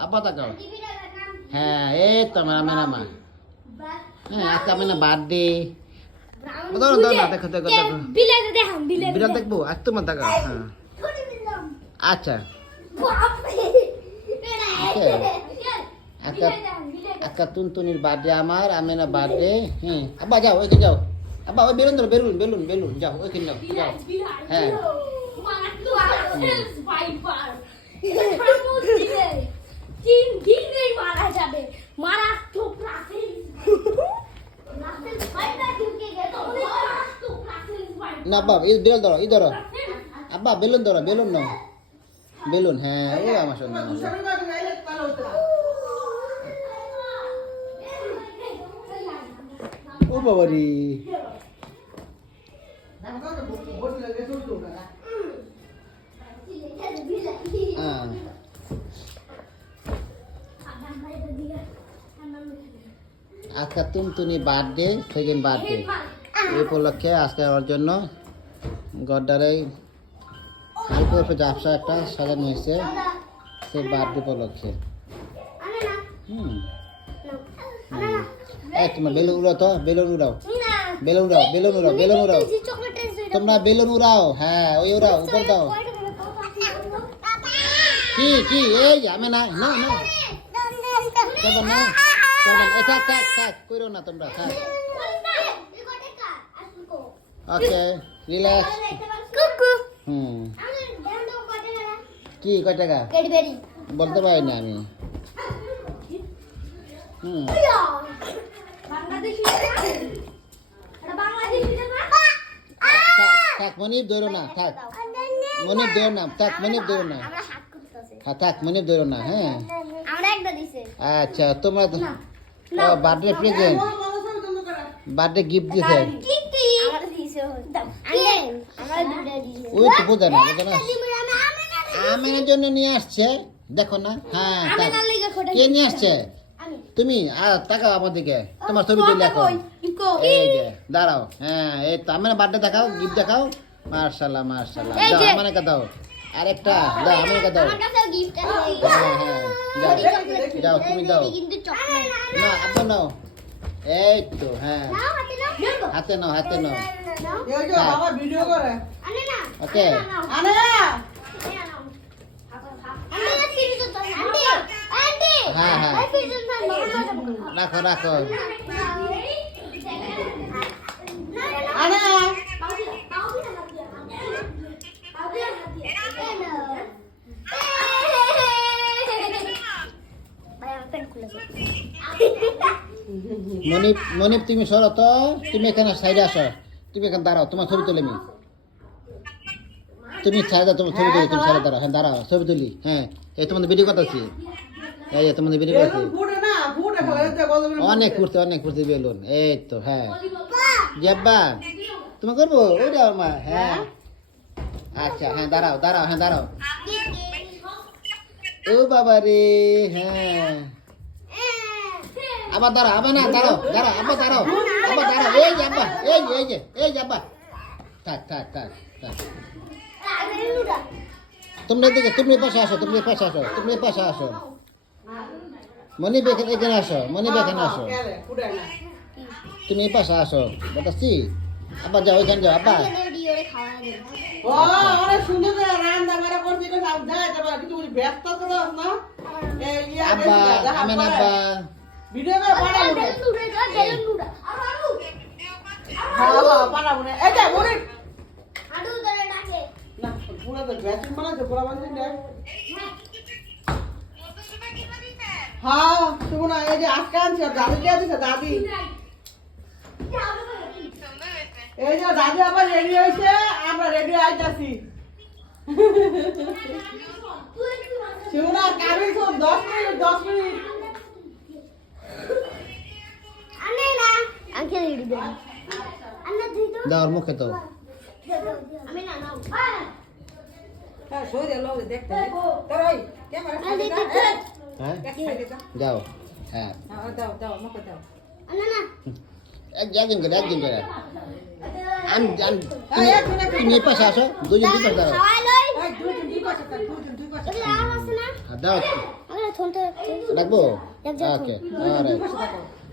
আব্বা তাকাও হ্যাঁ এই তো আমার মা হ্যাঁ আজকে আমি না বার্থডে দাও না দেখো বিড়াল দেখবো আজ তোমার তাকাও হ্যাঁ আচ্ছা আজকে তুনতুনির বার্থডে আমার আমি না বার্থডে হ্যাঁ আব্বা যাও ওইখানে যাও আব্বা ওই বেলুন ধরো বেলুন যাও ওইখানে যাও হ্যাঁ না আব্বা এই বেলুন ধরো আব্বা বেলুন ধরো বেলুন হ্যাঁ ও আমার সন্তান ও বাবা রে আজকে তুনতুনি বার্থডে সেকেন্ড বার্থডে এই উপলক্ষে আজকে ওর জন্য গড্ডারে হালকা একটু ঝাপসা একটা সাজানো হয়েছে সে বার্থডে উপলক্ষে এই তোমার বেলুন উড়াও তো বেলুন উড়াও তোমরা বেলুন উড়াও হ্যাঁ ওই উড়াও উপর দাও কি এই আমি না থাক কইরো না তোমরা থাক ওকে রিল্যাক্স কি কয় টাকা বলতে পারি না আমি থাক মনিব ধরো না থাক মনিব ধরো না হ্যাঁ থাক মনিব ধরো না হ্যাঁ আচ্ছা তোমরা বার্থডে প্রেজেন্ট বার্থডে গিফট দিছে ওই তো বোঝা না আমার জন্য নিয়ে আসছে দেখো না হ্যাঁ কে নিয়ে আসছে তুমি তাকাও আমার দিকে তোমার ছবি তুলে দেখো এই যে দাঁড়াও হ্যাঁ এই তো আমার বার্থডে দেখাও গিফট দেখাও মার্শাল্লাহ দাও আমাকে দাও আরেকটা দাও আমাকে দাও যাও তুমি দাও না আপনি নাও এই তো হ্যাঁ হাতে নাও ওকে হ্যাঁ রাখো মনিপ তুমি সরো তো তুমি এখানে সাইডে আসো তুমি এখানে দাঁড়াও তোমার ছবি তুলে তুমি সাইডে তোমার ছবি তুলি তুমি সাইডে দাঁড়াও হ্যাঁ দাঁড়াও ছবি তুলি হ্যাঁ এই তোমাদের ভিডিও করতেছি এই তোমাদের ভিডিও করছি অনেক ফুটছে বেলুন এই তো হ্যাঁ জেব্বা তুমি করবো ওই আমার হ্যাঁ আচ্ছা হ্যাঁ দাঁড়াও ও বাবা রে হ্যাঁ আবার দাঁড়াও আবার দাঁড়াও এই যে আব্বা থাক তোমরা দিকে তুমি পাশে আসো মনিব এখানে আসো তুমি পাশে আসো বলছি আব্বা যাও ওইখানে যাও আব্বা আব্বা আমি না আব্বা ভিডিও করে পাঠাবো না এই যে মনে আডু ধরে ডাকে না পুরো তো ব্যাটিং বানাতে পুরো বানাতে দেখ হ্যাঁ তুমি না এই যে আজকাল আছে দাদি কে দিছে দাদি এই যে দাদি আবার রেডি হইছে আমরা রেডি আইতাছি শিবনা কাবিল সব 10 মিনিট আনে না আঙ্কে রেডি দে আন্না দিতো দাও মুখে দাও আমি না নাও হ্যাঁ সই দে লোক দেখতে তোর ওই ক্যামেরা হ্যাঁ যাও হ্যাঁ দাও মুখে দাও আন্না না একদিন করে তুমি পাশে আসো দুজন দুই পাশে দাঁড়াও দুই পাশে দাও ডাকবো ওকে অলরাইট বসে থাকো